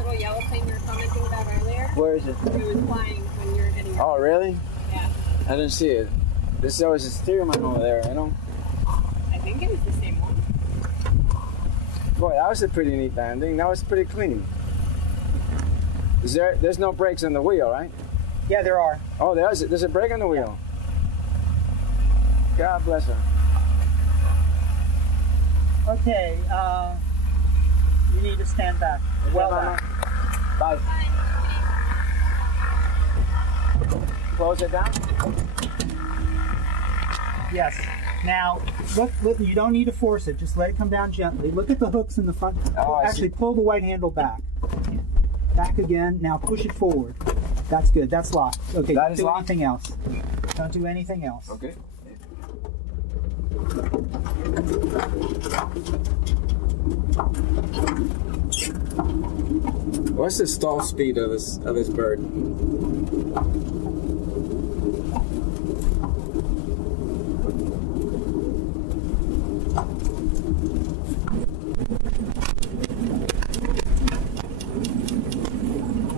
little yellow plane you were commenting about earlier. Where is it? It was flying when you were getting. Oh, really? Yeah. I didn't see it. This is always a Stearman over there, you know? I think it was the same one. Boy, that was a pretty neat landing. That was pretty clean. There's no brakes on the wheel, right? Yeah, there are. Oh, there's a brake on the wheel. God bless her. Okay, you need to stand back. Well done. Bye. Close it down? Yes. Now, look, you don't need to force it. Just let it come down gently. Look at the hooks in the front. Oh, actually, pull the white handle back. Back again. Now push it forward. That's good. That's locked. Okay, don't do anything else. Don't do anything else. Okay. What's the stall speed of this bird?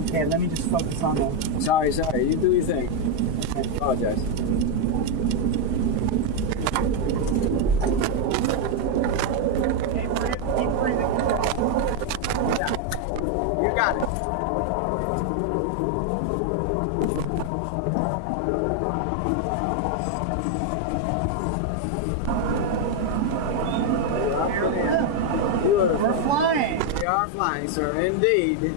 Okay, let me just focus on that. Sorry, you do your thing. I apologize. Keep breathing. Yeah. You got it. We're flying. We are flying, sir, indeed.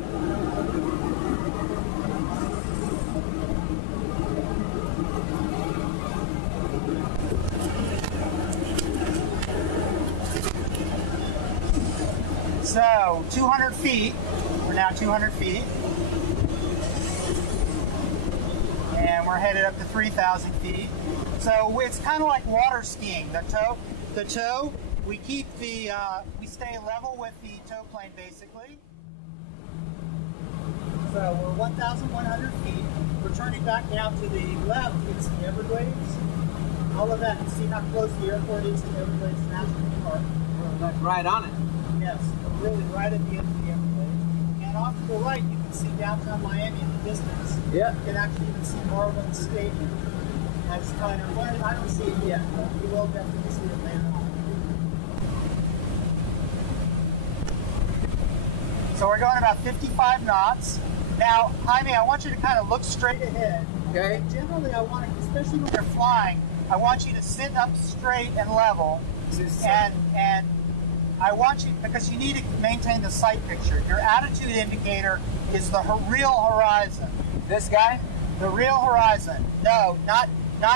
So, 200 feet. We're now 200 feet. And we're headed up to 3,000 feet. So it's kind of like water skiing. The toe, we keep the, we stay level with the tow plane basically. So we're 1,100 feet. We're turning back now to the left. It's the Everglades. All of that. You see how close the airport is to Everglades National Park. That's right on it. Yes, really right at the end of the Everglades. And off to the right, you can see downtown Miami in the distance. Yeah. You can actually even see Marlins Stadium. That's kind of, well, I don't see it yet, but you will definitely see it later on. So we're going about 55 knots. Now, Jaime, I want you to kind of look straight ahead. Okay. And generally, I want to, especially when you're flying, I want you to sit up straight and level. And I want you, because you need to maintain the sight picture. Your attitude indicator is the real horizon. This guy? The real horizon. No, not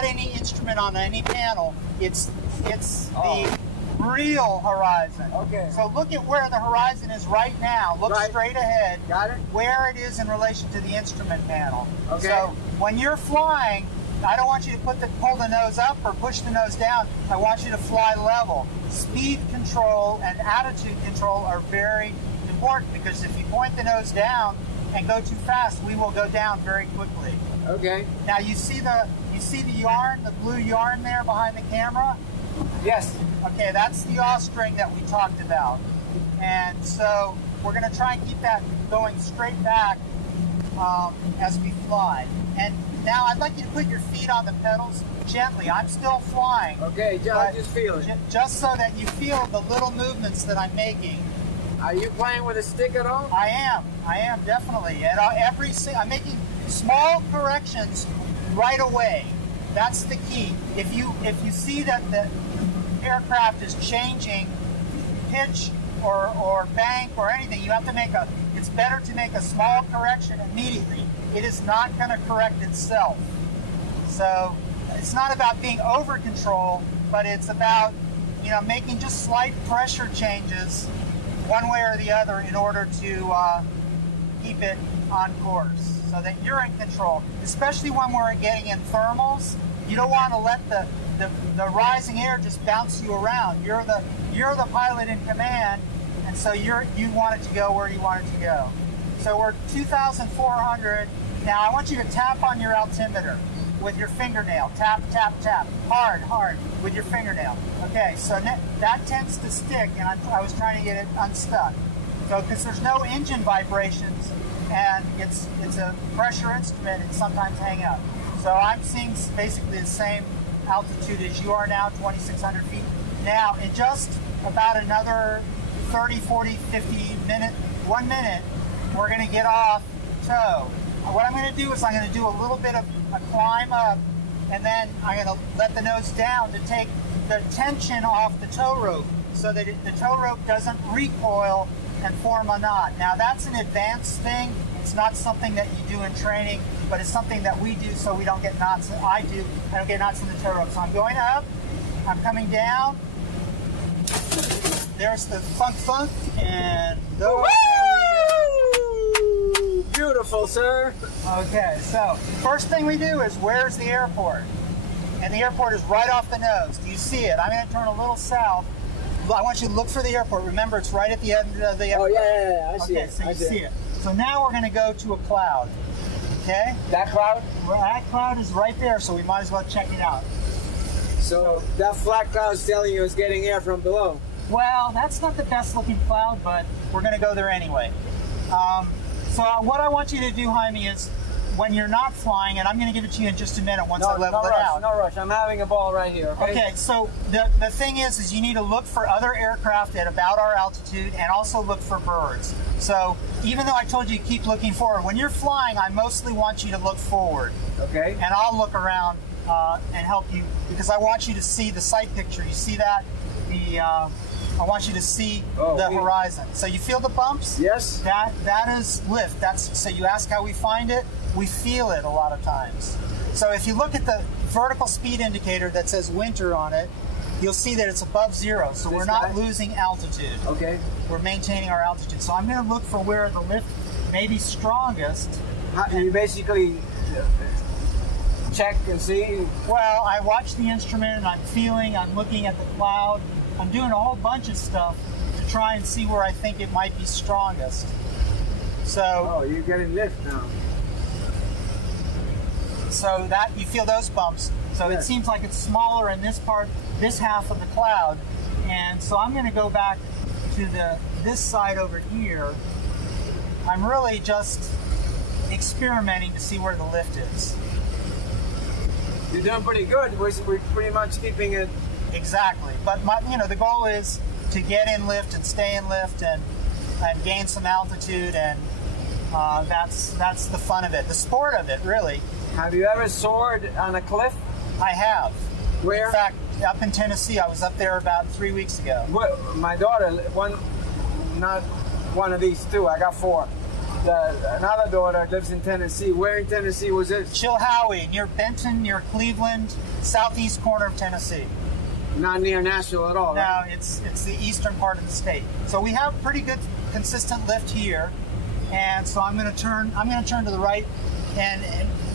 any instrument on any panel. It's the real horizon. Okay. So look at where the horizon is right now. Look straight ahead. Got it. Where it is in relation to the instrument panel. Okay. So when you're flying, I don't want you to pull the nose up or push the nose down. I want you to fly level. Speed control and attitude control are very important, because if you point the nose down and go too fast, we will go down very quickly. Okay. Now you see the yarn, the blue yarn there behind the camera? Yes. Okay, that's the yaw string that we talked about. And so we're going to try and keep that going straight back as we fly. And now I'd like you to put your feet on the pedals gently. I'm still flying. Okay, just feel it. Just so that you feel the little movements that I'm making. Are you playing with a stick at all? I am definitely. And I'm making small corrections right away. That's the key. If you see that the aircraft is changing pitch or bank or anything, you have to it's better to make a small correction immediately. It is not going to correct itself. So it's not about being over control, but it's about, making just slight pressure changes one way or the other in order to keep it on course so that you're in control. Especially when we're getting in thermals, you don't want to let the rising air just bounce you around. You're the pilot in command, and so you want it to go where you want it to go. So we're 2,400. Now I want you to tap on your altimeter with your fingernail. Tap, tap, tap. Hard, hard with your fingernail. Okay, so that tends to stick, and I was trying to get it unstuck. So because there's no engine vibrations and it's a pressure instrument, it sometimes hang up. So I'm seeing basically the same altitude as you are now, 2,600 feet. Now, in just about another 30, 40, 50 minute, 1 minute, we're going to get off tow. What I'm going to do is I'm going to do a little bit of a climb up, and then I'm going to let the nose down to take the tension off the tow rope so that the tow rope doesn't recoil and form a knot. Now, that's an advanced thing. It's not something that you do in training, but it's something that we do so we don't get knots. I don't get knots in the tow rope. So I'm going up, I'm coming down. There's the funk, and Woo! Beautiful, sir. Okay, so first thing we do is, where's the airport? And the airport is right off the nose. Do you see it? I'm going to turn a little south. I want you to look for the airport. Remember, it's right at the end of the airport. Oh, yeah, I see it. Okay, so you see it. So now we're going to go to a cloud. Okay? That cloud? Well, that cloud is right there, so we might as well check it out. So that flat cloud is telling you it's getting air from below. Well, that's not the best looking cloud, but we're going to go there anyway. So what I want you to do, Jaime, is when you're not flying, and I'm going to give it to you in just a minute once I level it out. No rush. I'm having a ball right here. Okay, so the thing is you need to look for other aircraft at about our altitude and also look for birds. So even though I told you to keep looking forward, when you're flying, I mostly want you to look forward. Okay. And I'll look around and help you, because I want you to see the sight picture. You see that? I want you to see the horizon. So you feel the bumps? Yes. That is lift. So you ask how we find it. We feel it a lot of times. So if you look at the vertical speed indicator that says winter on it, you'll see that it's above zero. So we're not losing altitude. Okay. We're maintaining our altitude. So I'm going to look for where the lift may be strongest. You basically check and see? Well, I watch the instrument and I'm looking at the cloud. I'm doing a whole bunch of stuff to try and see where I think it might be strongest. So. Oh, you're getting lift now. So that you feel those bumps. So It seems like it's smaller in this half of the cloud. And so I'm going to go back to this side over here. I'm really just experimenting to see where the lift is. You're doing pretty good. We're pretty much keeping it. Exactly. But the goal is to get in lift and stay in lift and gain some altitude, and that's the fun of it, the sport of it, really. Have you ever soared on a cliff? I have. Where? In fact, up in Tennessee. I was up there about 3 weeks ago. Well, my daughter, not one of these two. I got four. Another daughter lives in Tennessee. Where in Tennessee was it? Chilhowie, near Benton, near Cleveland, southeast corner of Tennessee. Not near Nashville at all. No, right? it's the eastern part of the state. So we have pretty good consistent lift here, and so I'm going to turn to the right, and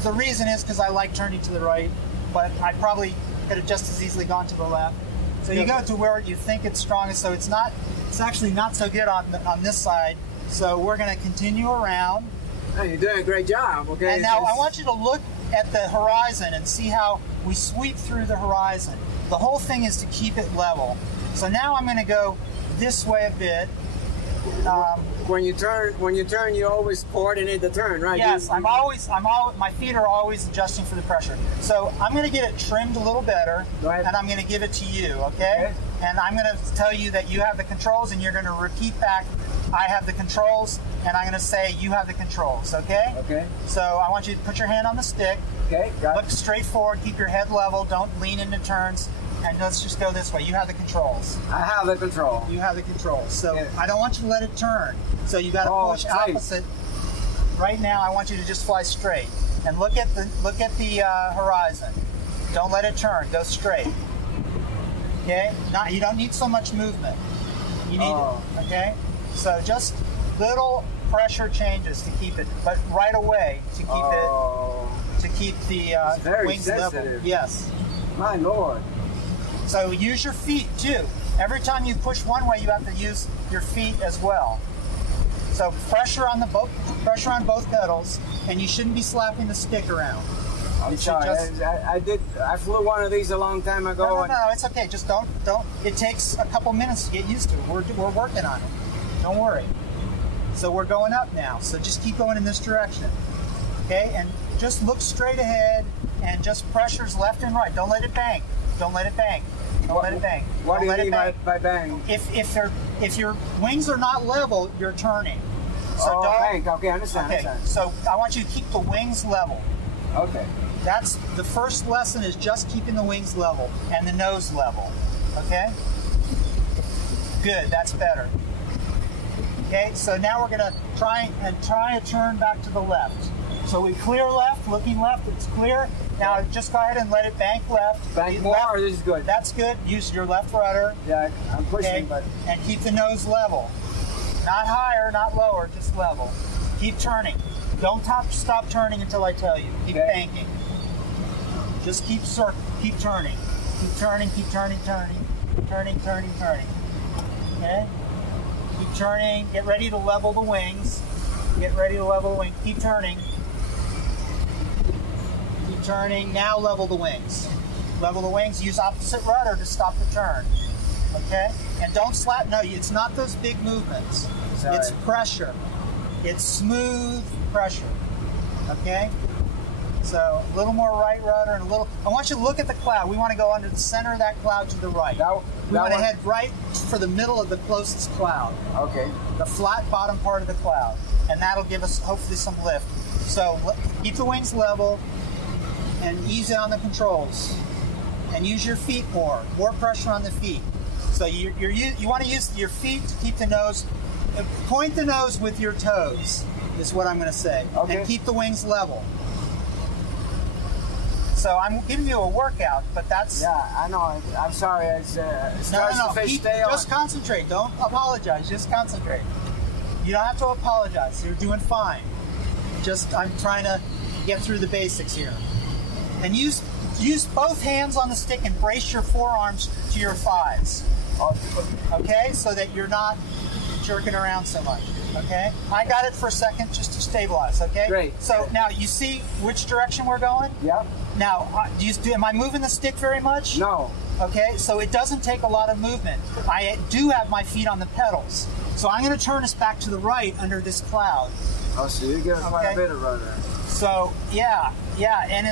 the reason is because I like turning to the right, but I probably could have just as easily gone to the left. So you go to where you think it's strongest. So it's actually not so good on this side. So we're going to continue around. Hey, you're doing a great job. Okay. And now I want you to look at the horizon and see how we sweep through the horizon. The whole thing is to keep it level. So now I'm going to go this way a bit. When you turn, you always coordinate the turn, right? Yes, my feet are always adjusting for the pressure. So I'm going to get it trimmed a little better, and I'm going to give it to you, okay? And I'm going to tell you that you have the controls, and you're going to repeat back, I have the controls, and I'm going to say you have the controls, okay? Okay. So I want you to put your hand on the stick. Okay, got Look it. straight forward, keep your head level, don't lean into turns, and let's just go this way. You have the controls. I have the control. You have the controls. So I don't want you to let it turn. So you got to push opposite. Right now, I want you to just fly straight and look at the horizon. Don't let it turn. Go straight. Okay. You don't need so much movement. You need okay. So just little pressure changes to keep it, but right away to keep the wings sensitive. level. Yes. My Lord. So use your feet too. Every time you push one way, you have to use your feet as well. So pressure on both pedals, and you shouldn't be slapping the stick around. I'm sorry. I flew one of these a long time ago. No, it's okay. Just don't. It takes a couple minutes to get used to it. We're working on it. Don't worry. So we're going up now. So just keep going in this direction. Okay, and just look straight ahead and just pressures left and right. Don't let it bank. Don't let it bank. Don't let it bang. What do you mean bang. by bang? If your wings are not level, you're turning. So don't bank. Okay, understand. Okay, so I want you to keep the wings level. Okay. That's the first lesson, is just keeping the wings level and the nose level. Okay? Good, that's better. Okay, so now we're gonna try a turn back to the left. So we clear left, looking left, it's clear. Now just go ahead and let it bank left. Bank more, left. or this is good? That's good. Use your left rudder. Yeah, I'm pushing, okay? but... And keep the nose level. Not higher, not lower, just level. Keep turning. Don't stop turning until I tell you. Keep banking. Just keep turning. Keep turning, keep turning, turning. Turning, turning, turning. Okay? Keep turning. Get ready to level the wings. Get ready to level the wings. Keep turning. Keep turning. Now level the wings. Level the wings. Use opposite rudder to stop the turn. Okay? And don't slap. No, it's not those big movements. Sorry. It's pressure. It's smooth pressure. Okay? So a little more right rudder and a little. I want you to look at the cloud. We want to go under the center of that cloud to the right. We want to head right for the middle of the closest cloud. Okay. The flat bottom part of the cloud. And that'll give us hopefully some lift. So keep the wings level and ease on the controls. And use your feet more. More pressure on the feet. So you want to use your feet to keep the nose. Point the nose with your toes is what I'm going to say. Okay. And keep the wings level. So I'm giving you a workout, but that's... Yeah, I know. I'm sorry. It's No. Just concentrate. Don't apologize. Just concentrate. You don't have to apologize. You're doing fine. I'm trying to get through the basics here. And use both hands on the stick and brace your forearms to your thighs. Okay? So that you're not jerking around so much. Okay? I got it for a second just to stabilize. Okay? Great. So now you see which direction we're going? Yep. Now, am I moving the stick very much? No. Okay, so it doesn't take a lot of movement. I do have my feet on the pedals. So I'm going to turn us back to the right under this cloud. Oh, so you get quite a bit of rudder. So, yeah, and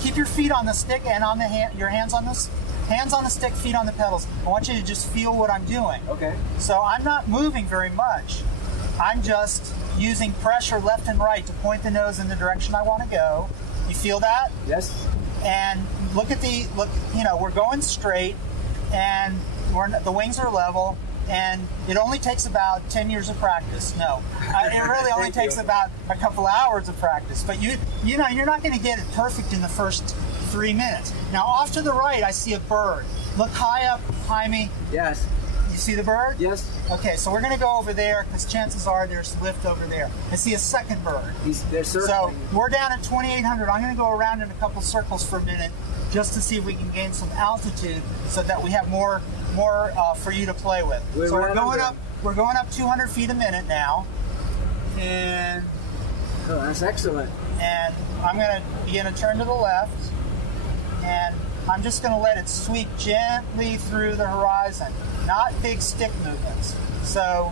keep your feet on the stick and on your hands on the stick, feet on the pedals. I want you to just feel what I'm doing. Okay. So I'm not moving very much. I'm just using pressure left and right to point the nose in the direction I want to go. You feel that? Yes. And look, we're going straight, and the wings are level, and it only takes about 10 years of practice. No, it really only takes about a couple hours of practice. But you're not going to get it perfect in the first 3 minutes. Now, off to the right, I see a bird. Look high up, Jaime. Yes. You see the bird? Yes. Okay, so we're going to go over there because chances are there's lift over there. I see a second bird. They're circling. So we're down at 2,800. I'm going to go around in a couple circles for a minute just to see if we can gain some altitude so that we have more for you to play with. So we're going up 200 feet a minute now. And that's excellent. And I'm going to begin a turn to the left. And I'm just going to let it sweep gently through the horizon. Not big stick movements. So,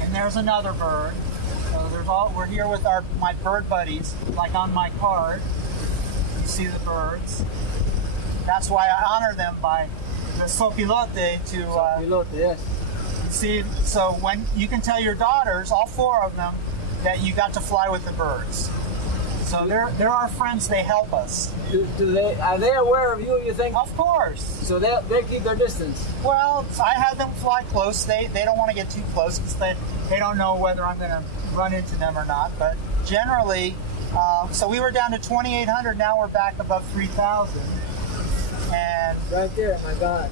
and there's another bird. So we're here with my bird buddies, like on my card. You see the birds. That's why I honor them by the sopilote to. Sopilote, yes. See, so when you can tell your daughters, all 4 of them, that you got to fly with the birds. So they're our friends. They help us. Are they aware of you think? Of course. So they keep their distance? Well, I have them fly close. They don't want to get too close because they don't know whether I'm going to run into them or not. But generally, so we were down to 2,800. Now we're back above 3,000. And right there, my God.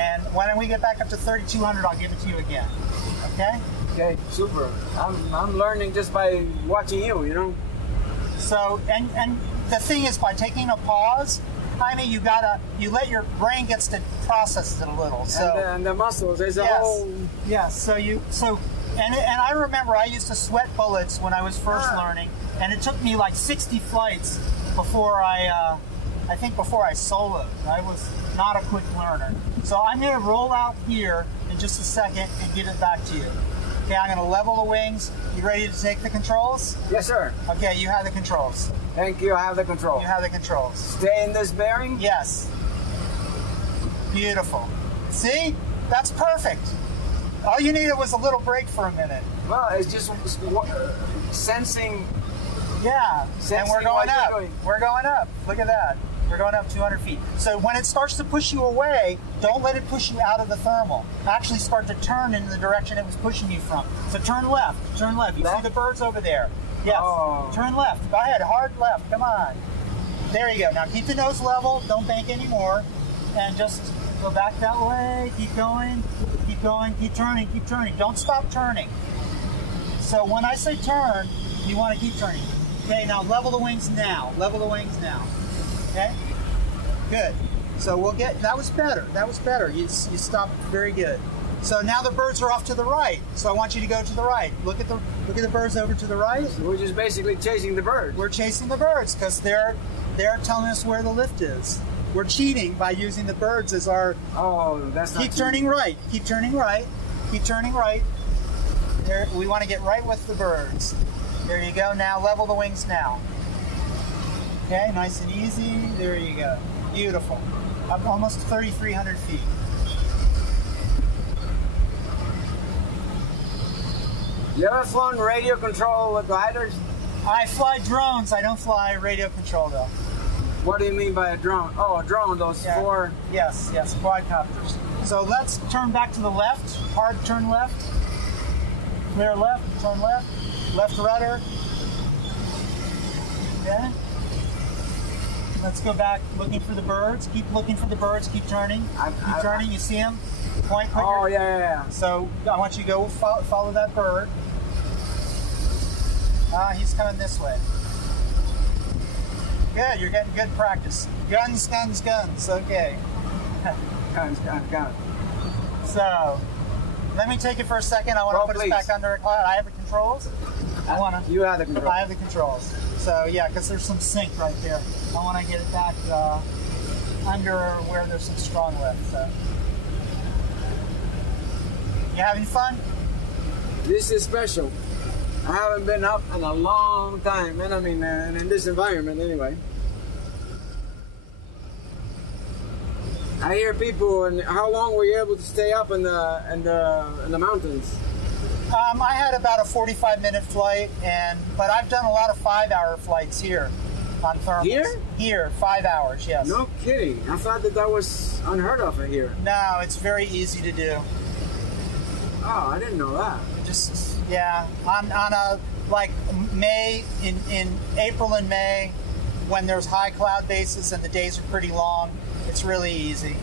And when we get back up to 3,200, I'll give it to you again. Okay? Okay, super. I'm learning just by watching you, So, and the thing is, by taking a pause, Jaime, you let your brain gets to process it a little. So and the muscles, there's a whole. Yes. And I remember I used to sweat bullets when I was first learning, and it took me like 60 flights before I soloed. I was not a quick learner. So I'm going to roll out here in just a second and give it back to you. Okay, I'm going to level the wings. You ready to take the controls? Yes, sir. Okay, you have the controls. Thank you. I have the control. You have the controls. Stay in this bearing? Yes. Beautiful. See? That's perfect. All you needed was a little break for a minute. Well, it's just sensing. Yeah, and we're going up. Doing. We're going up. Look at that. We're going up 200 feet. So when it starts to push you away, don't let it push you out of the thermal. Actually start to turn in the direction it was pushing you from. So turn left. Turn left. You see the birds over there? Yes. Oh. Turn left. Go ahead. Hard left. Come on. There you go. Now keep the nose level. Don't bank anymore. And just go back that way. Keep going. Keep going. Keep turning. Keep turning. Don't stop turning. So when I say turn, you want to keep turning. Okay, now level the wings now. Level the wings now. Okay? Good. So we'll get, that was better. That was better. You stopped very good. So now the birds are off to the right. So I want you to go to the right. Look at the birds over to the right. We're just basically chasing the birds. We're chasing the birds because they're telling us where the lift is. We're cheating by using the birds as our. Oh, that's not. Keep turning right. Keep turning right. Keep turning right. There, we want to get right with the birds. There you go. Now level the wings now. Okay, nice and easy. There you go. Beautiful. Up almost 3,300 feet. You ever flown radio control with gliders? I fly drones. I don't fly radio control though. What do you mean by a drone? Oh, a drone, those four. Yes, quadcopters. So let's turn back to the left. Hard turn left. Clear left, turn left. Left rudder. Okay. Let's go back looking for the birds. Keep looking for the birds. Keep turning. Keep turning. You see them? Point. Oh, yeah. So I want you to go follow that bird. He's coming this way. Good. You're getting good practice. Guns, guns, guns. Okay. Guns. So let me take it for a second. I want to put us back under a cloud. I have the controls. You have the controls. I have the controls. So yeah, because there's some sink right there. I want to get it back under where there's some strong lift. So. You having fun? This is special. I haven't been up in a long time, and I mean, in this environment anyway. I hear people. And how long were you able to stay up in the mountains? I had about a 45-minute flight, but I've done a lot of 5-hour flights here on thermals. Here? Here, 5 hours, yes. No kidding. I thought that was unheard of here. No, it's very easy to do. Oh, I didn't know that. Just, yeah, on a, like May, in April and May, when there's high cloud bases and the days are pretty long, it's really easy.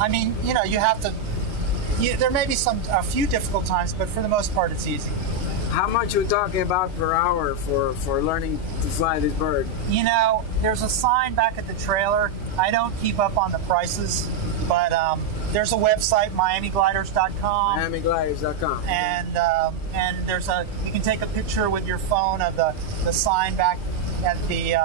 I mean, you know, you have to, there may be a few difficult times, but for the most part, it's easy. How much are we talking about per hour for learning to fly this bird? You know, there's a sign back at the trailer. I don't keep up on the prices, but there's a website, miamigliders.com. Miamigliders.com. And there's you can take a picture with your phone of the sign back at the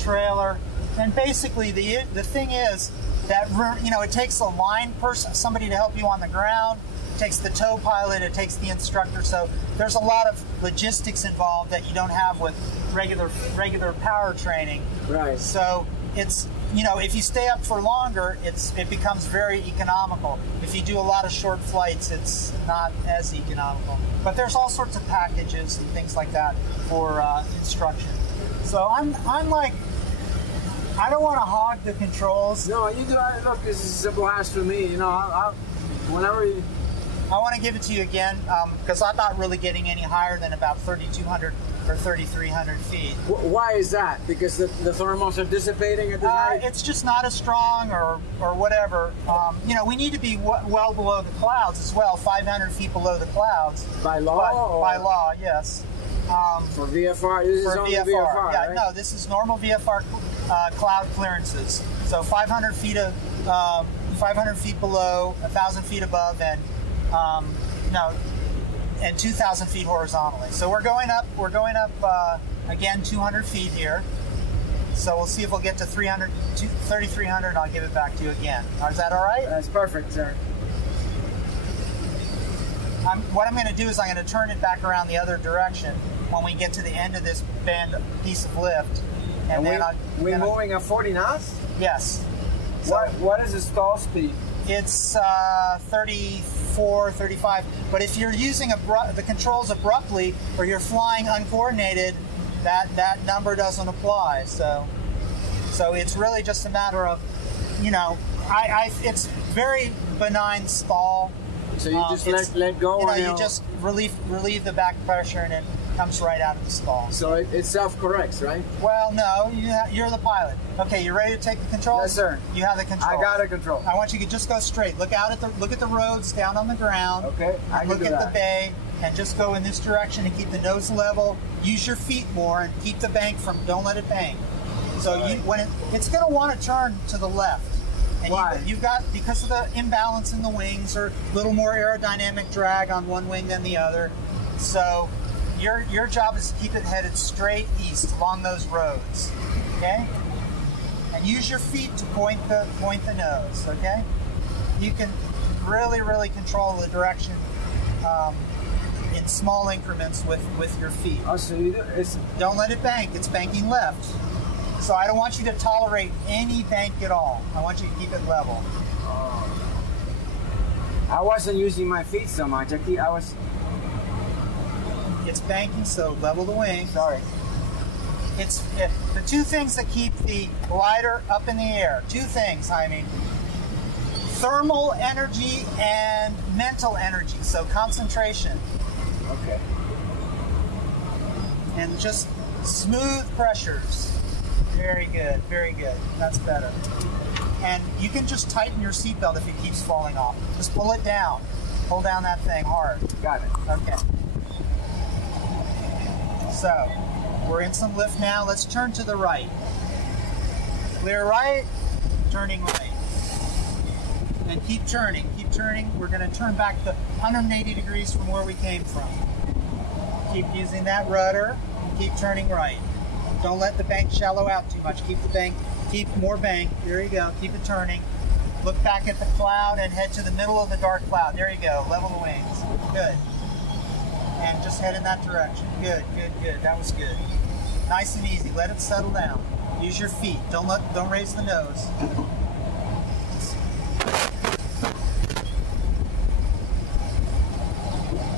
trailer. And basically, the thing is that, you know, it takes a line person, somebody to help you on the ground. It takes the tow pilot. It takes the instructor. So there's a lot of logistics involved that you don't have with regular power training. Right. So it's, you know, if you stay up for longer, it becomes very economical. If you do a lot of short flights, it's not as economical. But there's all sorts of packages and things like that for instruction. So I'm like, I don't want to hog the controls. No, you do. Look, this is a blast for me. You know, whenever you... I want to give it to you again because I'm not really getting any higher than about 3,200 or 3,300 feet. Why is that? Because the thermals are dissipating at this height? It's just not as strong or whatever. You know, we need to be well below the clouds as well, 500 feet below the clouds. By law? By law, yes. For VFR? This is only VFR, yeah, right? No, this is normal VFR cloud clearances. So 500 feet below, 1,000 feet above, and 2,000 feet horizontally. So we're going up again 200 feet here. So we'll see if we'll get to 3,300 and I'll give it back to you again. Is that all right? That's perfect, sir. What I'm going to do is I'm going to turn it back around the other direction when we get to the end of this bend piece of lift. And then we're moving at 40 knots? Yes. So what is the stall speed? It's 34, 35. But if you're using the controls abruptly or you're flying uncoordinated, that number doesn't apply. So it's really just a matter of, you know, it's very benign stall. So you just let go. You know, you just relieve the back pressure and it comes right out of the stall. So it self-corrects, right? Well, no, you're the pilot. Okay, you ready to take the controls? Yes, sir. You have the control. I got the control. I want you to just go straight. Look at the roads down on the ground. Okay, I can look do at that. the bay and just go in this direction and keep the nose level. Use your feet more and keep the bank don't let it bank. So it's going to want to turn to the left. And why? You've got, because of the imbalance in the wings or a little more aerodynamic drag on one wing than the other. So your job is to keep it headed straight east along those roads. Okay? And use your feet to point the nose. Okay? You can really control the direction in small increments with your feet. Oh, so you do, don't let it bank. It's banking left. So I don't want you to tolerate any bank at all. I want you to keep it level. I wasn't using my feet so much. It's banking, so level the wing. Sorry. It's the two things that keep the glider up in the air. Two things, Jaime. Thermal energy and mental energy, so concentration. Okay. And just smooth pressures. Very good, very good. That's better. And you can just tighten your seatbelt if it keeps falling off. Just pull it down. Pull down that thing hard. Got it. Okay. So, we're in some lift now. Let's turn to the right. Clear right, turning right. And keep turning, keep turning. We're going to turn back to 180 degrees from where we came from. Keep using that rudder and keep turning right. Don't let the bank shallow out too much. Keep more bank. There you go. Keep it turning. Look back at the cloud and head to the middle of the dark cloud. There you go. Level the wings. Good. And just head in that direction. Good, good, good. That was good. Nice and easy. Let it settle down. Use your feet. Don't raise the nose.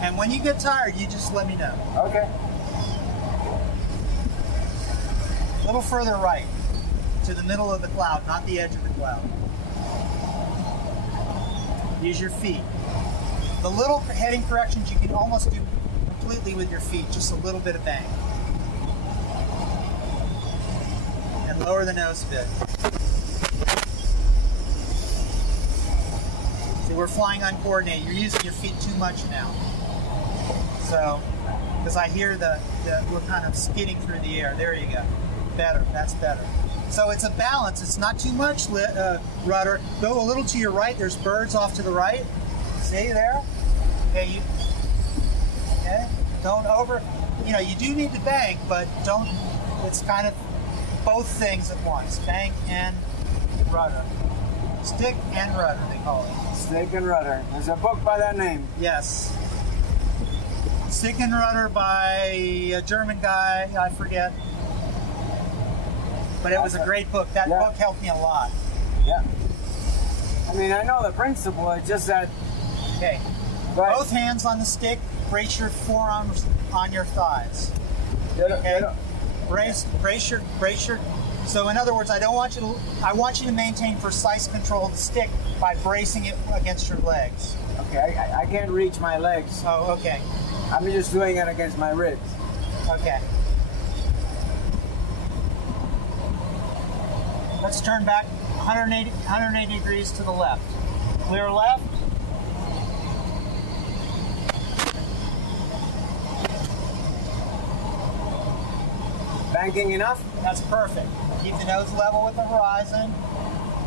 And when you get tired, you just let me know. Okay. A little further right, to the middle of the cloud, not the edge of the cloud. Use your feet. The little heading corrections you can almost do completely with your feet, just a little bit of bang. And lower the nose a bit. See, we're flying uncoordinated. You're using your feet too much now. So, because I hear we're kind of skidding through the air. There you go. Better, that's better. So it's a balance. It's not too much rudder. Go a little to your right. There's birds off to the right. See there? Okay, don't you do need to bank, but don't, it's kind of both things at once. Bank and rudder. Stick and rudder, they call it. Stick and rudder. There's a book by that name. Yes. Stick and Rudder by a German guy, I forget. But it was a great book. That book helped me a lot. Yeah. I mean, I know the principle, it's just that... Okay. Both hands on the stick, brace your forearms on your thighs. Okay? Brace your... So in other words, I want you to maintain precise control of the stick by bracing it against your legs. Okay, I can't reach my legs. Oh, okay. I'm just doing it against my ribs. Okay. Let's turn back 180 degrees to the left. Clear left. Banking enough? That's perfect. Keep the nose level with the horizon.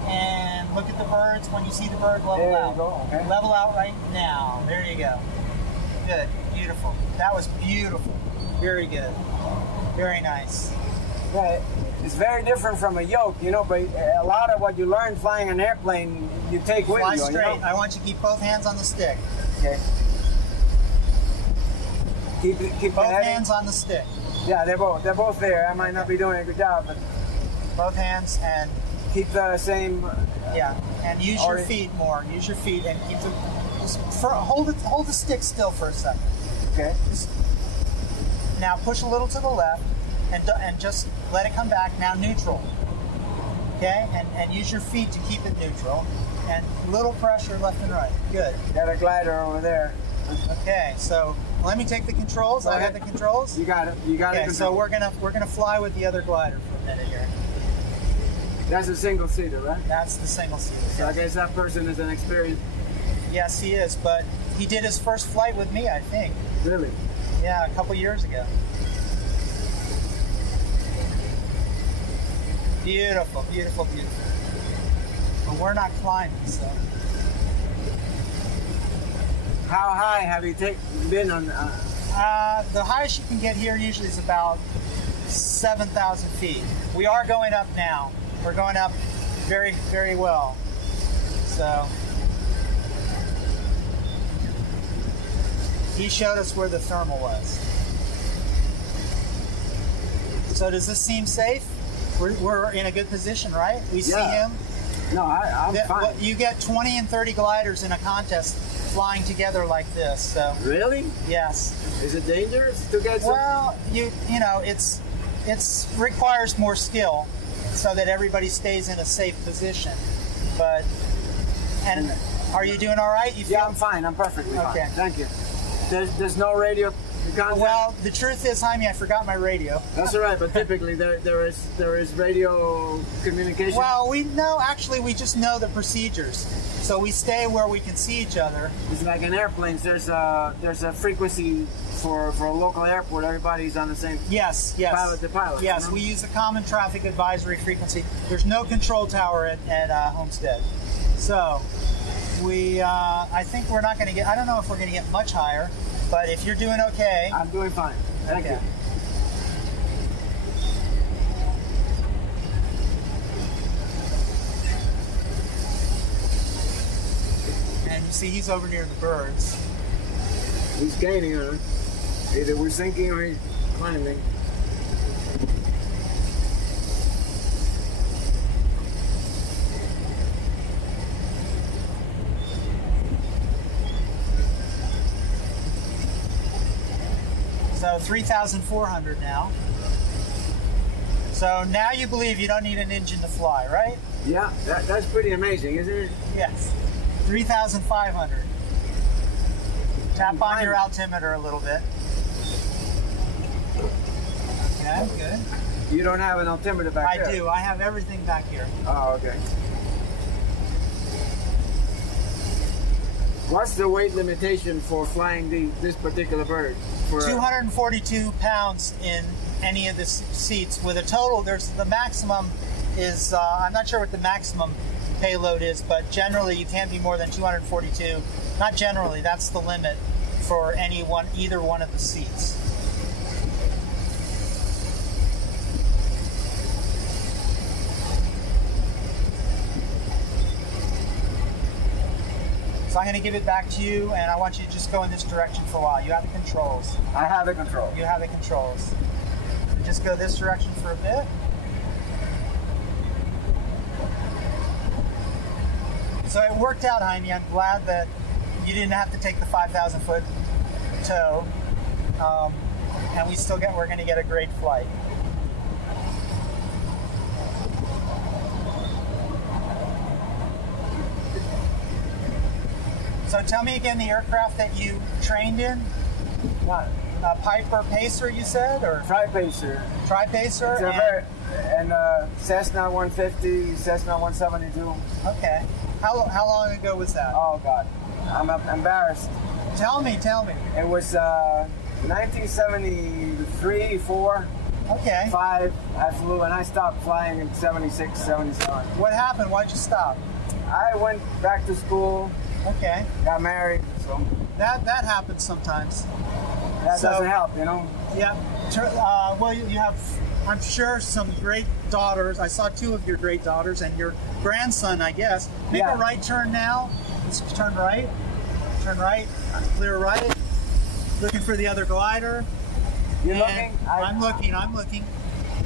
And look at the birds. When you see the bird, level there out. You go. Okay. Level out right now. There you go. Good. Beautiful. That was beautiful. Very good. Very nice. Yeah, It's very different from a yoke, you know, but a lot of what you learn flying an airplane, you take with Fly you. straight. You know? I want you to keep both hands on the stick. Okay. Keep Both the heading. hands on the stick. Yeah, they're both there. I might not be doing a good job, but Both hands and keep the same. yeah, and use your feet more. Use your feet and keep them. Hold the stick still for a second. Okay. Now push a little to the left and just let it come back. Now neutral. Okay, and use your feet to keep it neutral. And little pressure left and right. Good. Got a glider over there. Okay, so let me take the controls. Go I have ahead. the controls. You got it. You got it. Okay, so we're gonna fly with the other glider for a minute here. That's a single seater, right? That's the single seater. So I guess that person is an experienced. Yes, he is, but he did his first flight with me, I think. Really? Yeah, a couple years ago. Beautiful, beautiful, beautiful. But we're not climbing, so. How high have you been on? The highest you can get here usually is about 7,000 feet. We are going up now. We're going up very, very well. So he showed us where the thermal was. So does this seem safe? We're in a good position, right? We see Yeah. him. No, I'm fine. Well, you get 20 and 30 gliders in a contest flying together like this. So Really? yes. Is it dangerous to get some? Well, you know, it's requires more skill so that everybody stays in a safe position. But are you doing all right? You feel? Yeah, I'm fine. I'm perfectly fine. Okay. Thank you. There's no radio contact? Well, the truth is, Jaime, I forgot my radio. That's all right, but typically there is radio communication. Well, actually, we just know the procedures, so we stay where we can see each other. It's like in airplanes. There's a frequency for a local airport. Everybody's on the same. Yes. Pilot to pilot. Yes, you know? we use the common traffic advisory frequency. There's no control tower at Homestead, so I think we're not going to get. I don't know if we're going to get much higher, but if you're doing okay, I'm doing fine. Thank you. And you see he's over near the birds. He's gaining on us. Either we're sinking or he's climbing. So 3,400 now. So now you believe you don't need an engine to fly, right? Yeah, that's pretty amazing, isn't it? Yes. 3,500. Tap on your altimeter a little bit. Okay, good. You don't have an altimeter back there? I do. I have everything back here. Oh, okay. What's the weight limitation for flying this particular bird? For 242 pounds in any of the seats with a total. There's the maximum is I'm not sure what the maximum payload is, but generally you can't be more than 242. Not generally, that's the limit for either one of the seats. So I'm going to give it back to you, and I want you to just go in this direction for a while. You have the controls. I have the control. You have the controls. Just go this direction for a bit. So it worked out, Jaime. I'm glad that you didn't have to take the 5,000 foot tow, and we're going to get a great flight. So tell me again the aircraft that you trained in. What? Piper Pacer, you said, or Tri-Pacer. Tri-Pacer? It's a and Cessna 150, Cessna 172. Okay. How long ago was that? Oh God, I'm embarrassed. Tell me. It was 1973, 4, Okay. 5. I flew and I stopped flying in 76, 77. What happened? Why'd you stop? I went back to school, Okay. got married, so That happens sometimes. that So- doesn't help, you know. Yeah. Well, you have I'm sure some great daughters. I saw 2 of your great daughters and your grandson, I guess. Make a right turn now. Let's turn right. Turn right. Clear right. Looking for the other glider. You're looking? I'm looking. I'm looking.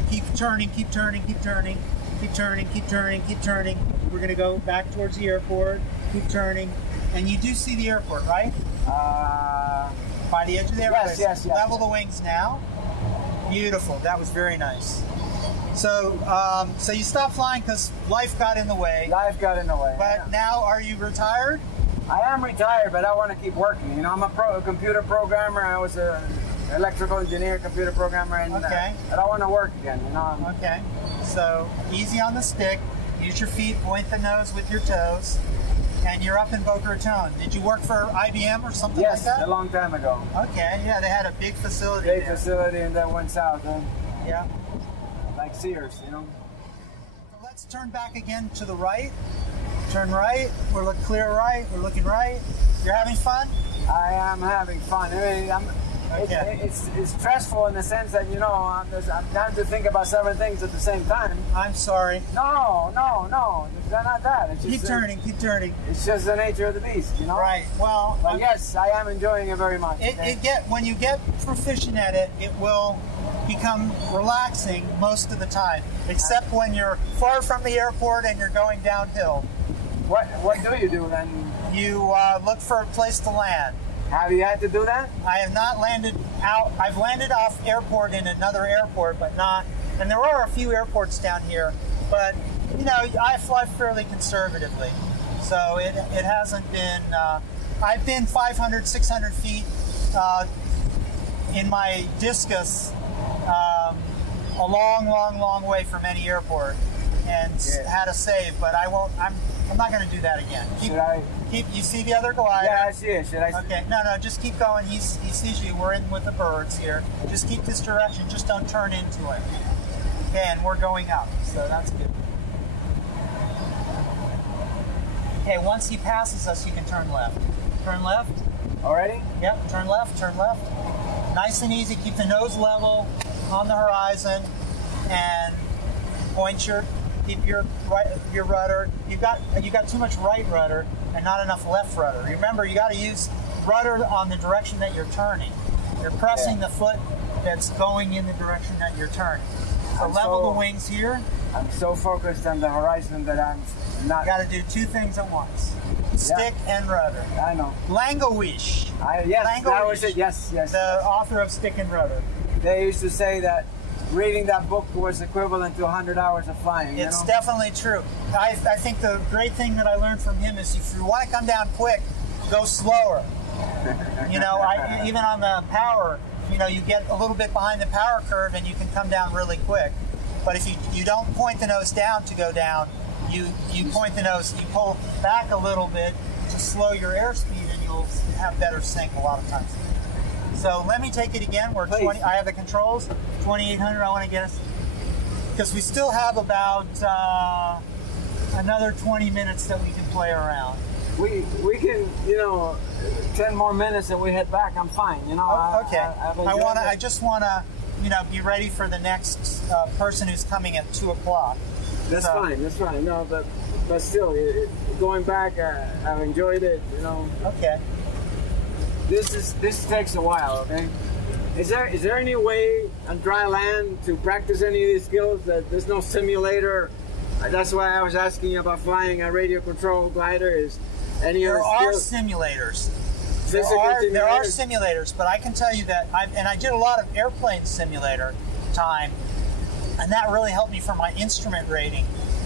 Keep turning. Keep turning. Keep turning. Keep turning. Keep turning. Keep turning. We're going to go back towards the airport. Keep turning. And you do see the airport, right? By the edge of the airport. Yes. Level the wings now. Beautiful. That was very nice. So, so you stopped flying because life got in the way. Life got in the way. But now, are you retired? I am retired, but I want to keep working. You know, I'm a computer programmer. I was an electrical engineer, computer programmer, and I want to work again. You know. Okay. So easy on the stick. Use your feet. Point the nose with your toes. And you're up in Boca Raton. Did you work for IBM or something like that? Yes, a long time ago. Okay, yeah, they had a big facility Big facility, and then went south. Yeah. Like Sears, you know. So let's turn back again to the right. Turn right. We're looking clear right. We're looking right. You're having fun? I am having fun. I mean, it's stressful in the sense that, you know, I'm trying to think about several things at the same time. I'm sorry. No. They're not that. It's just, keep turning. It's just the nature of the beast, you know? Right. Well, but yes, I am enjoying it very much. When you get proficient at it, it will become relaxing most of the time, except when you're far from the airport and you're going downhill. What do you do then? You look for a place to land. Have you had to do that? I have not landed out. I've landed off airport in another airport, but not. And there are a few airports down here, but you know, I fly fairly conservatively, so it hasn't been. I've been 500, 600 feet in my discus, a long way from any airport, and had a save. But I won't. I'm not going to do that again. You see the other glider? Yeah, I see it. Should I? Okay, no, just keep going. He sees you. We're in with the birds here. Just keep this direction. Just don't turn into it. Okay, and we're going up, so that's good. Okay, once he passes us, you can turn left. Turn left. Already? Yep, turn left, turn left. Nice and easy. Keep the nose level on the horizon, and keep your rudder. You got too much right rudder and not enough left rudder. Remember, you got to use rudder on the direction that you're turning. You're pressing the foot that's going in the direction that you're turning. So level the wings here. I'm so focused on the horizon that I'm not. You got to do 2 things at once: stick and rudder. I know. Langowish. Yes, that was it. Yes. The author of Stick and Rudder. They used to say that reading that book was equivalent to 100 hours of flying. It's definitely true. I think the great thing that I learned from him is if you want to come down quick, go slower. You know, even on the power, you know, you get a little bit behind the power curve and you can come down really quick. But if you don't point the nose down to go down, you point the nose, you pull back a little bit to slow your airspeed, and you'll have better sink a lot of times. So let me take it again. We're 20. I have the controls. 2,800. I want to get us, because we still have about another 20 minutes that we can play around. We can, you know, 10 more minutes and we head back. I'm fine. You know. Okay. I just want to, you know, be ready for the next person who's coming at 2 o'clock. That's fine. That's fine. No, but still, going back, I've enjoyed it. You know. Okay. This takes a while. Okay. Is there any way on dry land to practice any of these skills? That there's no simulator. That's why I was asking you about flying a radio control glider. There are simulators. There are simulators, but I can tell you that I did a lot of airplane simulator time, and that really helped me for my instrument rating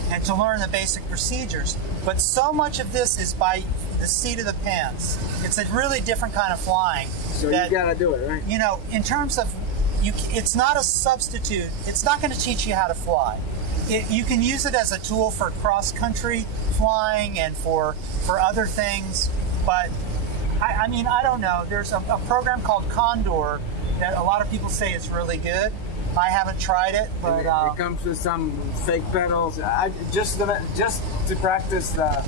and to learn the basic procedures. But so much of this is by the seat of the pants. It's a really different kind of flying. So you gotta do it, right? You know, in terms of, it's not a substitute. It's not going to teach you how to fly. You can use it as a tool for cross-country flying and for other things, but I mean, I don't know. There's a program called Condor that a lot of people say is really good. I haven't tried it, but it comes with some fake pedals. Just to practice the.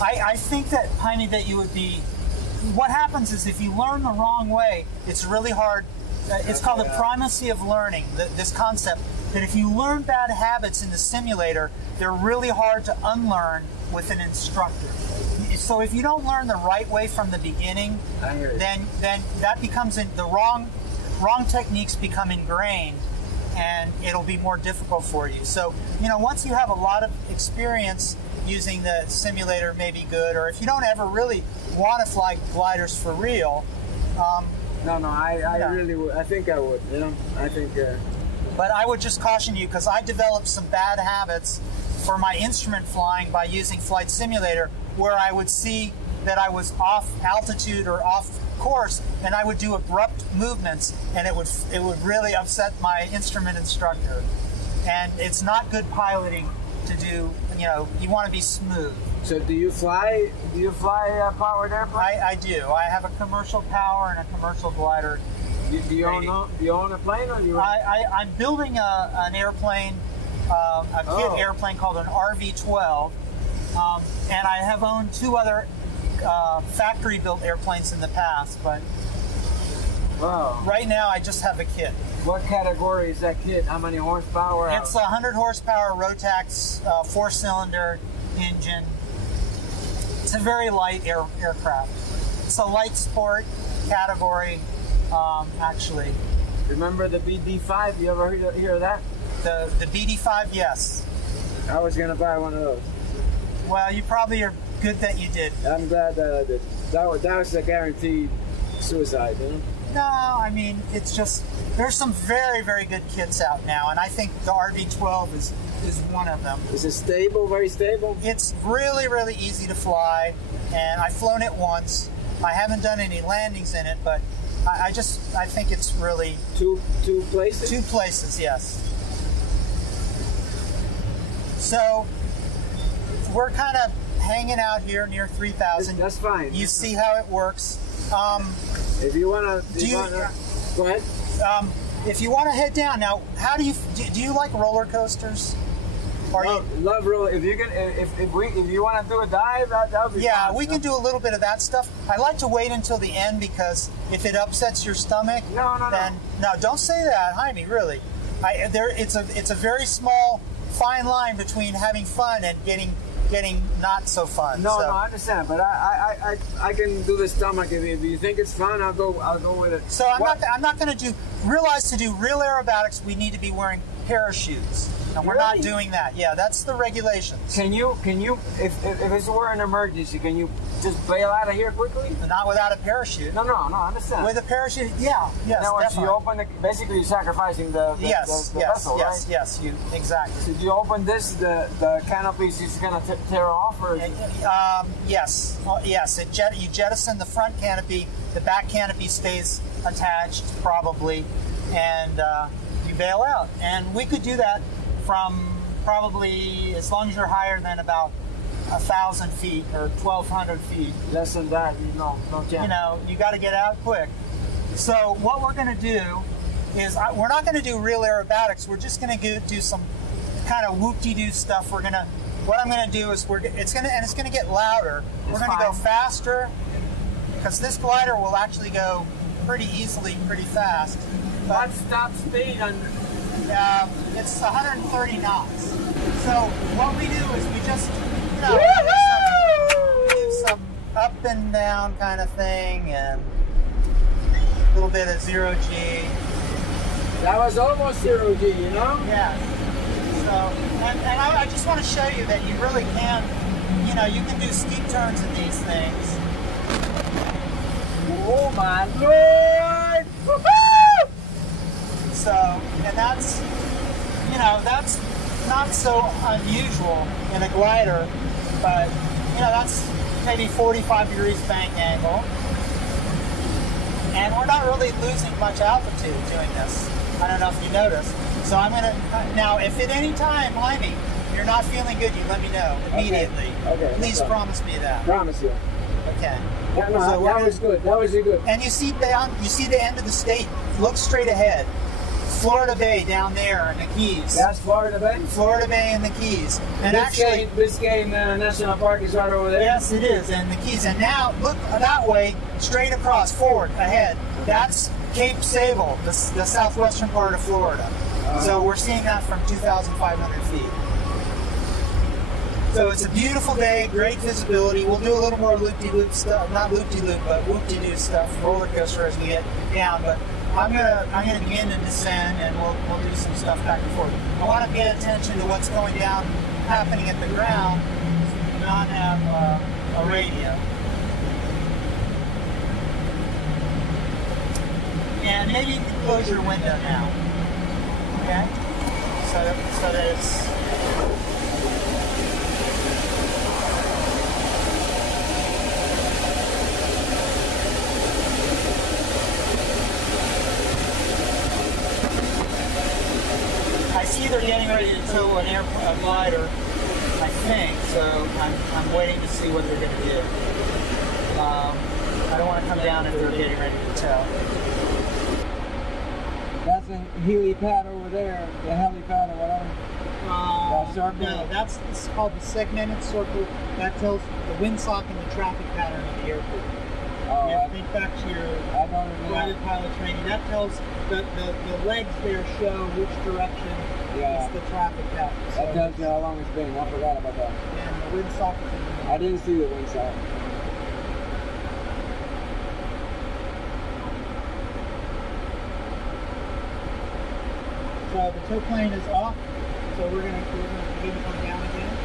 I think that, Jaime, that you would be. What happens is if you learn the wrong way, it's really hard. It's called the primacy of learning. This concept that if you learn bad habits in the simulator, they're really hard to unlearn with an instructor. So if you don't learn the right way from the beginning, then that becomes the wrong techniques become ingrained, and it'll be more difficult for you. So, you know, once you have a lot of experience using the simulator, may be good. Or if you don't ever really want to fly gliders for real, I really would. I think I would. You know, I think. But I would just caution you, because I developed some bad habits for my instrument flying by using Flight Simulator, where I would see that I was off altitude or off course, and I would do abrupt movements, and it would really upset my instrument instructor. And it's not good piloting to do. You know, you want to be smooth. So do you fly a powered airplane? I do. I have a commercial power and a commercial glider. Do you own a plane, or do you? I'm building an airplane, a kit airplane called an RV-12, and I have owned 2 other factory-built airplanes in the past, but right now I just have a kit. What category is that kit? How many horsepower? It's a 100 horsepower Rotax 4-cylinder engine. It's a very light aircraft. It's a light sport category, actually. Remember the BD5? You ever hear of that? The BD5, yes. I was going to buy one of those. Well, you probably are good that you did. I'm glad that I did. That was a guaranteed suicide, you know? No, I mean, it's just, there's some very, very good kits out now, and I think the RV-12 is one of them. Is it stable, very stable? It's really, really easy to fly, and I've flown it once. I haven't done any landings in it, but I think it's really... Two places? 2 places, yes. So, we're kind of hanging out here near 3,000. That's fine. You see how it works. If you want to... Go ahead. If you want to head down, now, how do you like roller coasters? Love roller. If you want to do a dive, that would be fun. Yeah, we can do a little bit of that stuff. I like to wait until the end, because if it upsets your stomach, then don't say that, Jaime. Really, it's a very small, fine line between having fun and getting not so fun. No, I understand, but I can do the stomach. If you think it's fun, I'll go with it. So I'm not going to realize to do real aerobatics, we need to be wearing parachutes. And we're not doing that. Yeah, that's the regulations. Can you, if it's were an emergency, can you just bail out of here quickly? Not without a parachute. No, I understand. With a parachute, yes, definitely. You open basically you're sacrificing the vessel, right? Yes, exactly. So you open this, the canopy is going to tear off, or? Yes, you jettison the front canopy, the back canopy stays attached probably, and you bail out. And we could do that from probably, as long as you're higher than about 1,000 feet or 1,200 feet. Less than that, no chance. You know, you got to get out quick. So what we're going to do is, we're not going to do real aerobatics. We're just going to do some kind of whoop-de-doo stuff. What I'm going to do is it's going to get louder. We're going to go faster, because this glider will actually go pretty easily, pretty fast. What stop speed on? It's 130 knots. So what we do is we just, do some up and down kind of thing, and a little bit of 0G. That was almost 0G, you know? Yeah. So, and I just want to show you that you really can, you can do steep turns in these things. Oh my Lord! Woo-hoo! So, and that's not so unusual in a glider, but, that's maybe 45 degrees bank angle. And we're not really losing much altitude doing this. I don't know if you noticed. So I'm going to, now if at any time, Jaime, you're not feeling good, you let me know immediately. Okay. Please promise me that. Promise you. Okay. Yeah, no, so that was good. That was good. And you see the end of the state. Look straight ahead. Florida Bay down there in the Keys. That's Florida Bay? Florida Bay and the Keys. And Biscayne National Park is right over there? Yes, it is, and the Keys. And now, look that way, straight across, forward, ahead. That's Cape Sable, the southwestern part of Florida. So we're seeing that from 2,500 feet. So it's a beautiful day, great visibility. We'll do a little more loop-de-loop stuff, not loop-de-loop, but whoop-de-doo stuff, roller coaster as we get down. But I'm gonna begin to descend, and we'll do some stuff back and forth. I want to pay attention to what's going down, happening at the ground, not have a radio. And maybe you can close your window now. Okay? So that it's. I see they're getting ready to tow a glider, I think, so I'm waiting to see what they're going to do. I don't want to come down if they're getting ready to tow. That's a helipad over there, the helipad or whatever. No, it's called the segmented circle. That tells the windsock and the traffic pattern of the airport. Think back to your guided pilot training. That tells the legs there show which direction is the traffic pattern. So that tells you how long it's been. I forgot about that. And the windsock. I didn't see the windsock. So the tow plane is off. So we're gonna begin to come down again.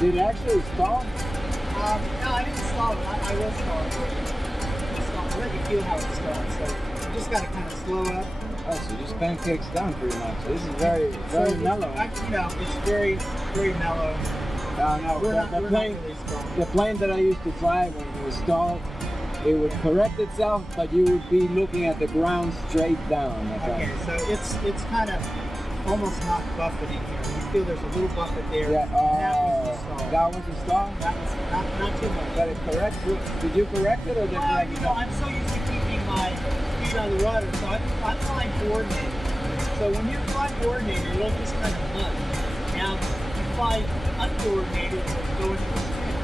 Did it actually stall? No, I didn't stall it. I will stall it. I'll let you feel how it stalls. So you just got to kind of slow up. Oh, so just pancakes down pretty much. This is very mellow. It's very mellow. No, the plane that I used to fly when it was stalled, it would correct itself, but you would be looking at the ground straight down. Okay, so it's kind of almost not buffeting here. You feel there's a little buffet there. Yeah, that was a stall? That was not too much. But it correct? Did you correct it or did I'm so used to keeping my feet on the rudder, so I'm flying coordinated. So when you fly coordinated, it'll just kind of nudge. Now, if you fly uncoordinated, it'll go into the spin.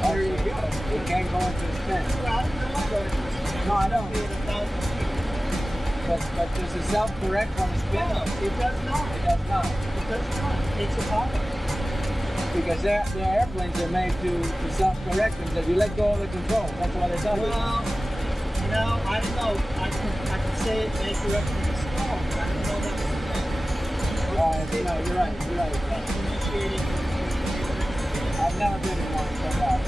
There you go. It can't go into the spin. Well, I don't know where it goes. No, I don't. Be at 1,000 feet. But does it self-correct on the spin? No, it does not. It does not. It does not. It's a power. Because the airplanes are made to self-correct themselves. You let go of the control. That's why they do it. Well, I don't know. I can say it may correct me to stall, but I don't know that's you're right. I've never been in one.